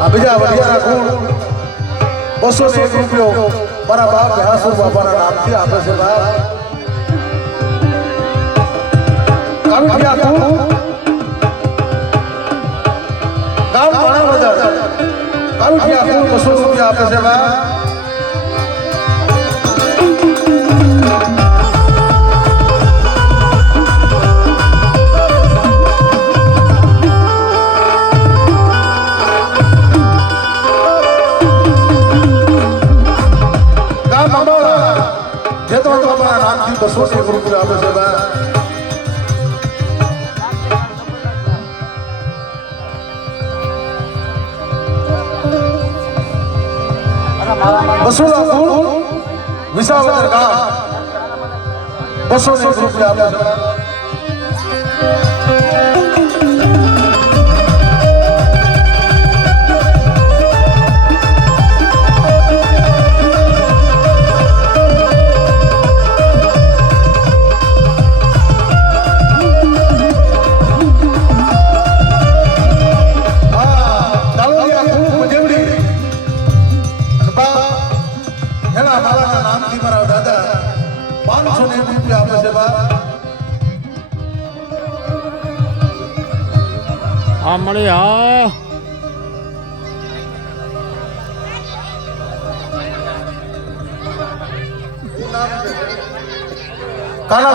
આ બીજા વડિયાના કુળ 201 રૂપિયો મારા બાપ હાસુ બાપાના નામથી આપે છે બાપ કાવિયા કુળ ગામ માણાવદર કાવિયા કુળ 200 રૂપિયા આપે છે બાપ बसों से गुरु आपे से बसों विसावदर का बसों से गुरु आपे से મળે હા કાના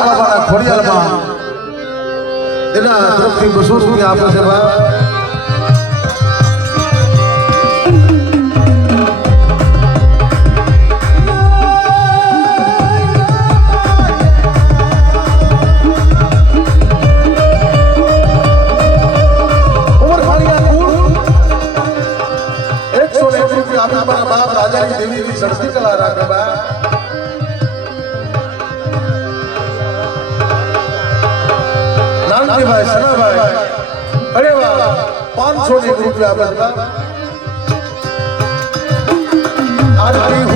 બાબાના ખોડિયાલમાં તેના તરફથી 200 રૂપિયા આપે છે બા सड़ती चला रहा है लालजी भाई सना भाई अरे वाह 501 रुपया आज